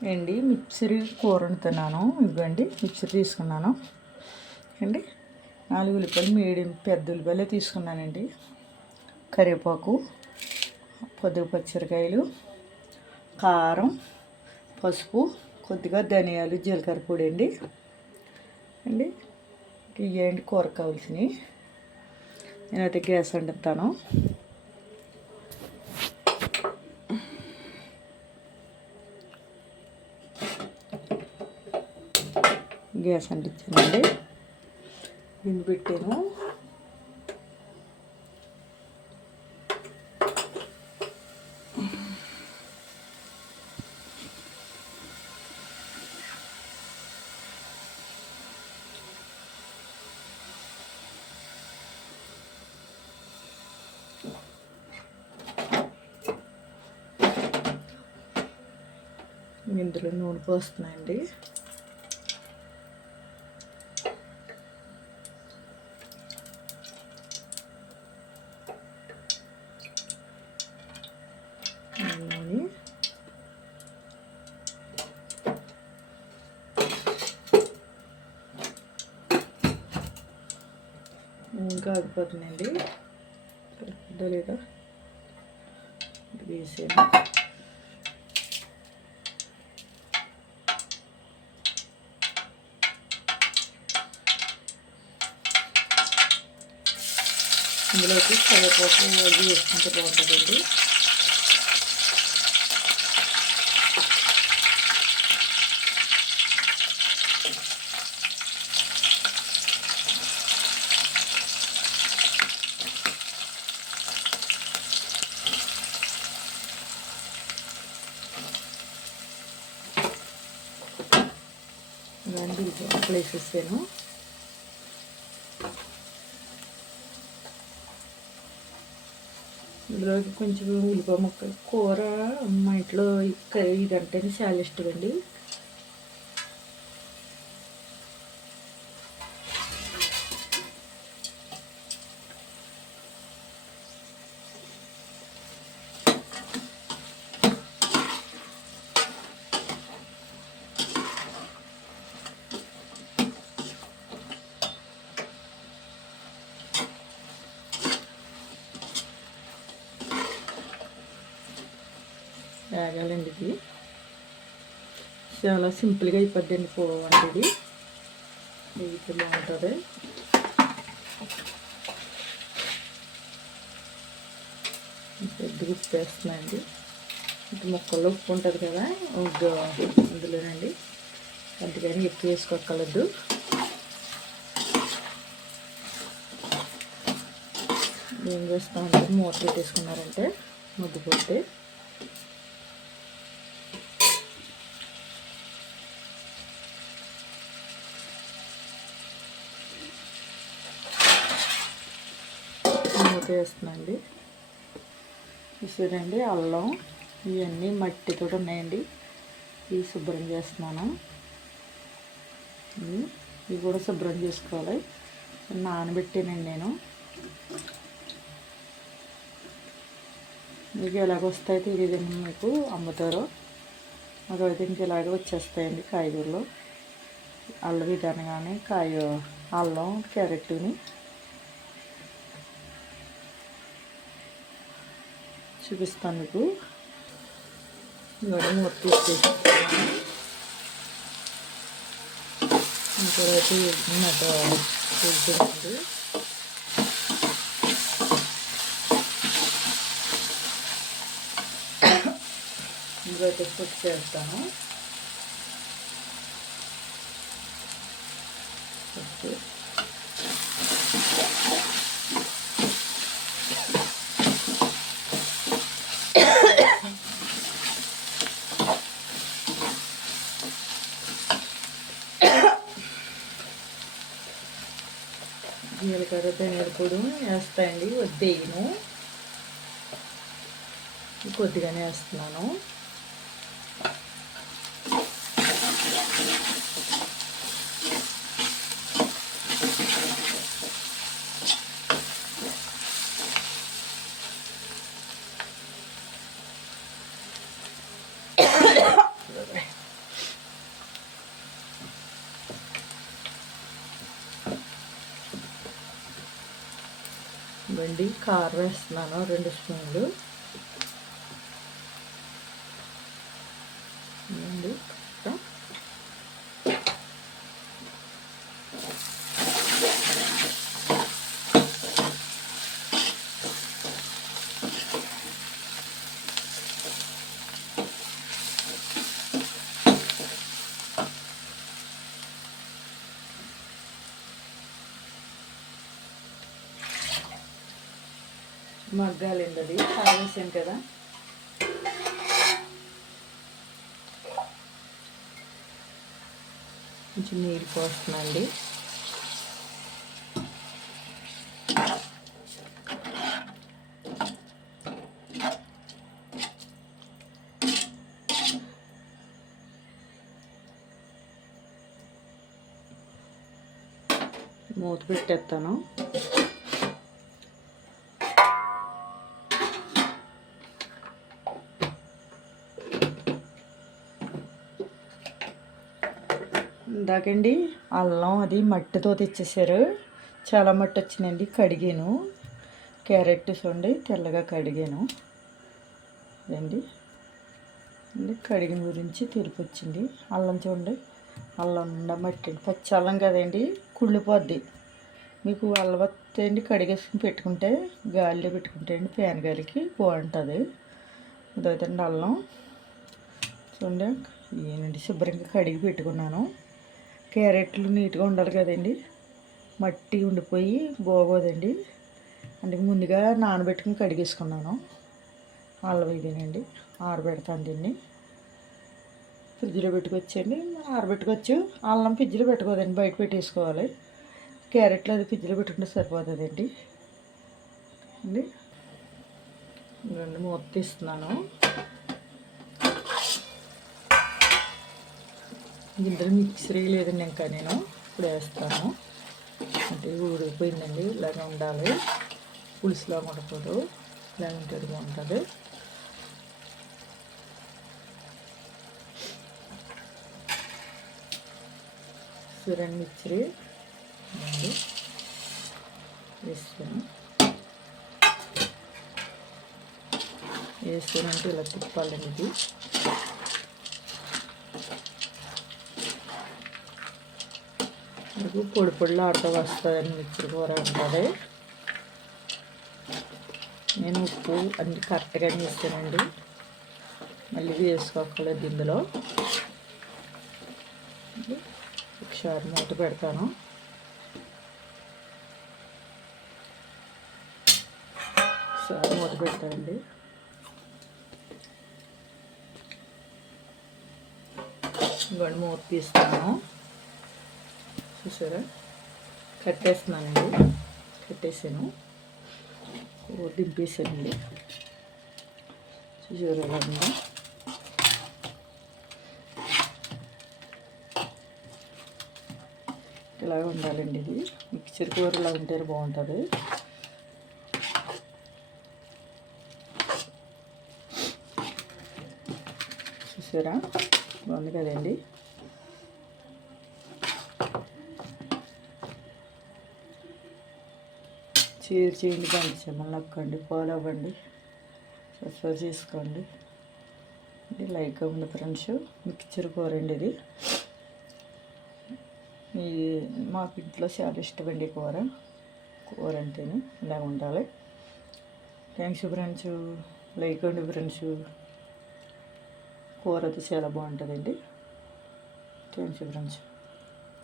అండి మిక్సరీ కూర వండుతున్నాను. ఇవ్వండి మిక్సరీ తీసుకున్నాను అండి. 4 ఉల్లిపాయలు మీడియం పెద్ద ఉల్లిపాయలే తీసుకున్నానండి. కరివేపాకు, కొద్దిగా పచ్చిమిరకాయలు, కారం, పసుపు, కొద్దిగా ధనియాలు, జీలకర్ర పొడి అండి. ఇవ్వండి కూర కావాల్సినవి. నేనైతే గ్యాస్ వండుతాను. గ్యాస్ అంటించానండి. గిన్నె పెట్టాను. ఇందులో నూనె పోస్తున్నాయండి. నూనె కాగిపోతుందండి. సరిపోద్దా లేదా వేసాను. ఇందులోకి కరివేపాకు అది వేసుకుంటే బాగుంటుందండి. ఇవన్నీ వేసేసాను. ఇందులోకి కొంచెం ఉల్లిపాయ ముక్కలు. కూర మా ఇంట్లో ఇదంటేనే చాలా ఇష్టం అండి. వేగాలండి. ఇది చాలా సింపుల్గా అయిపోద్దండి వంట. ఇది వేగితే బాగుంటుంది. పెద్దగా ఉప్పు వేస్తున్నాయండి. ఇంకా ముక్కల్లో ఉప్పు ఉంటుంది కదా అందులోనండి. అందుకని ఎక్కువ వేసుకోగలదు. ఏం చేస్తామంటే మూత పెట్టేసుకున్నారంటే ముద్దుపోతే వేస్తున్నాండి. చూసారండి, అల్లం ఇవన్నీ మట్టితో ఉన్నాయండి. ఇవి శుభ్రం చేస్తున్నాను. ఇవి కూడా శుభ్రం చేసుకోవాలి. నానబెట్టానండి నేను. మీకు ఎలాగొస్తాయి తెలియదండి. మీకు అమ్ముతారు. మాకైతే ఇంక ఇలాగే వచ్చేస్తాయండి కాయగూరలు. అల్లం విధానంగానే అల్లం క్యారెట్ని చూపిస్తాను మీకు. ఇంకా మూత తీసేసుకుంటాను. ఇంకైతే నాకు చూస్తుంది. ఇంకైతే కుక్ చేస్తాను. జీలకర్ర ధనియాల పొడి వేస్తాయండి. వద్దేయను, కొద్దిగానే వేస్తున్నాను. ఇవ్వండి కారం వేస్తున్నాను 2 స్పూన్లు. ఇవ్వండి మగ్గాలండి. అది కారం వేసాను కదా. కొంచెం నీరు పోస్తున్నాండి. మూత పెట్టేస్తాను. ఇందాకండి అల్లం అది మట్టితో తెచ్చేసారు. చాలా మట్టి వచ్చిందండి. కడిగాను. క్యారెట్ చూడండి తెల్లగా కడిగాను అండి. కడిగిన గురించి తెలుపు వచ్చింది. అల్లం చూడండి, అల్లం నిండా మట్టి అండి. పచ్చి అల్లం కదండి, కుళ్ళిపోద్ది. మీకు అల్లం అండి కడిగేసుకుని పెట్టుకుంటే గాలిలో పెట్టుకుంటే అండి ఫ్యాన్ గాలికి బాగుంటుంది. ఇదవుతండి అల్లం చూడండి. ఏనండి శుభ్రంగా కడిగి పెట్టుకున్నాను. క్యారెట్లు నీట్గా ఉండాలి కదండి, మట్టి ఉండిపోయి బాగోదండి. అందుకే ముందుగా నానబెట్టుకుని కడిగేసుకున్నాను. అల్లం ఇదేనండి. ఆరబెడతాను దీన్ని. ఫ్రిడ్జ్లో పెట్టుకొచ్చండి, ఆరబెట్టుకోవచ్చు. అల్లం ఫ్రిడ్జ్లో పెట్టుకోదండి, బయట పెట్టేసుకోవాలి. క్యారెట్లు అది ఫ్రిడ్జ్లో పెట్టుకుంటే సరిపోతుందండి అండి. మూత తీస్తున్నాను. ఇందులో మిక్సరీ లేదండి, ఇంకా నేను ఇప్పుడు వేస్తాను. అంటే ఊడిపోయిందండి. ఇలాగే ఉండాలి, పులుసులా ఉండకూడదు. ఇలా ఉంటే బాగుంటుంది. చూడండి మిక్సరీ వేస్తాను. వేస్తానంటే ఇలా తిప్పాలండి. ఇది మీకు పొడి పొడిలో ఆడుతూ వస్తుందని మిక్సర్ కూర ఉంటుంది. నేను ఉప్పు అన్ని కరెక్ట్గా వేస్తానండి, మళ్ళీ వేసుకోకలేదు ఇందులో. ఒకసారి మూత పెడతాను. ఒకసారి మూత పెడతానండి. ఇవాళ మూత తీస్తాను. చూసారా, కట్టేస్తున్నానండి. కట్టేసాను, దింపేసానండి. చూసారా ఎలా ఉందా. ఇలా ఉండాలండి. ఇది మిక్చర్ కూర ఇలా ఉంటే బాగుంటుంది. చూసారా బాగుంది కదండి. షేర్ చేయండి, గంట చెమ్మలు నొక్కండి, ఫాలో అవ్వండి, సబ్స్క్రైబ్ చేసుకోండి. ఇది లైక్ ఉంది ఫ్రెండ్స్. మిక్చర్ కూర అండి ఇది. మాకు ఇంట్లో చాలా ఇష్టమండి కూర అంటేనే ఇలా ఉండాలి. Thanks friends. లైక్ అండి ఫ్రెండ్స్. కూర అయితే చాలా బాగుంటుందండి. Thanks friends.